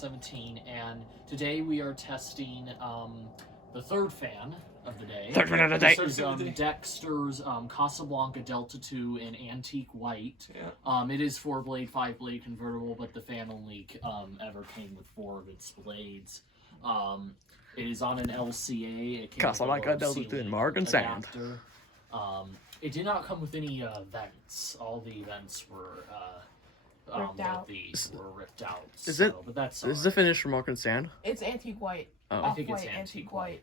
17, and today we are testing the third fan of the day. Third fan of the day. This is Dexter's Casablanca Delta 2 in antique white. Yeah. It is 4-blade, 5-blade convertible, but the fan only ever came with 4 of its blades. It is on an LCA. It came Casablanca Delta 2 in mark and sand. It did not come with any vents. All the vents were ripped out. But that's is the finish from mark and sand? It's antique white. Oh. I think it's antique white.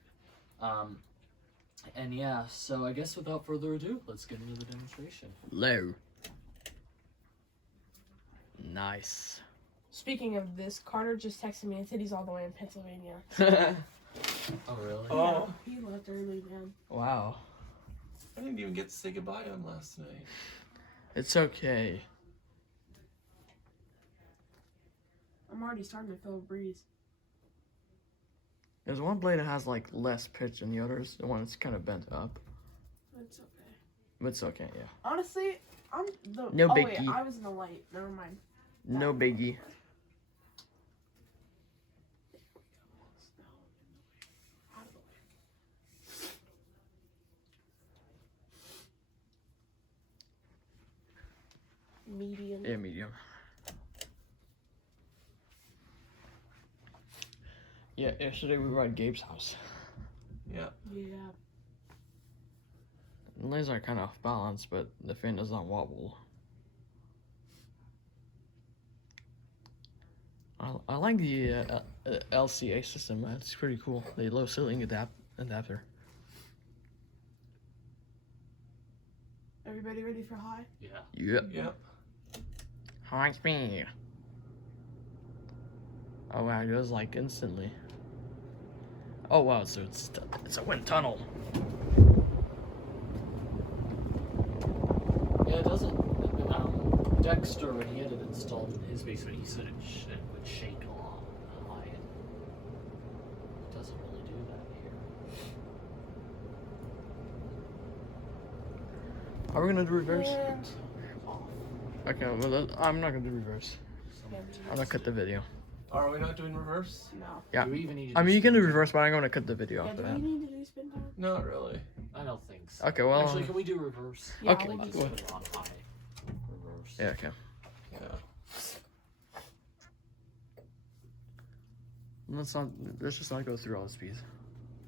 And yeah, so I guess without further ado, let's get into the demonstration. Low. Nice. Speaking of this, Carter just texted me and said he's all the way in Pennsylvania. Oh, really? Oh. Yeah, he left early, man. Wow. I didn't even get to say goodbye to him last night. It's okay. I'm already starting to feel a breeze. There's one blade that has like less pitch than the others. The one that's kind of bent up. It's okay. But it's okay, yeah. Honestly, I'm the. No oh wait, biggie. I was in the light. Never mind. No biggie. Medium. Yeah, medium. Yeah, yesterday we were at Gabe's house. Yeah. Yeah. The legs are kind of off balance, but the fan does not wobble. I like the LCA system. It's pretty cool. The low ceiling adapter. Everybody ready for high? Yeah. Yep. Yep. High speed. Oh wow, it goes like instantly. Oh wow, so it's a wind tunnel. Yeah, it doesn't. Dexter, when he had it installed in his basement, he said it would shake along high. It doesn't really do that here. Are we gonna do reverse? And off. Okay, well I'm not gonna do reverse. I'm gonna cut the video. Are we not doing reverse? No. Yeah. Do we even need to I mean, you can do spin reverse, but I'm gonna cut the video Yeah, after do that. we need to do spin down? Not really. time? I don't think so. Okay, well. Actually, can we do reverse? Yeah, Okay. we'll Just do put it on high. Reverse. Yeah, okay. Yeah. Let's just not go through all the speeds.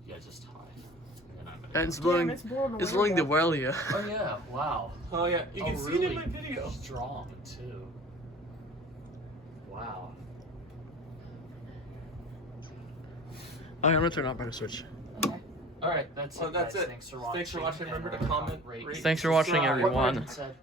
Yeah, just high. And I'm And it's Damn, blowing. it's blowing the It's wind blowing the up. well, yeah. Oh yeah! Wow. Oh yeah, you can see it in my video. Strong too. Wow. Okay, I'm gonna turn off my switch. Okay. All right, that's Well, it. that's guys. it. Thanks for watching. Thanks for watching. And Remember to comment, rate, rate, Thanks for watching, subscribe. everyone. Like I said.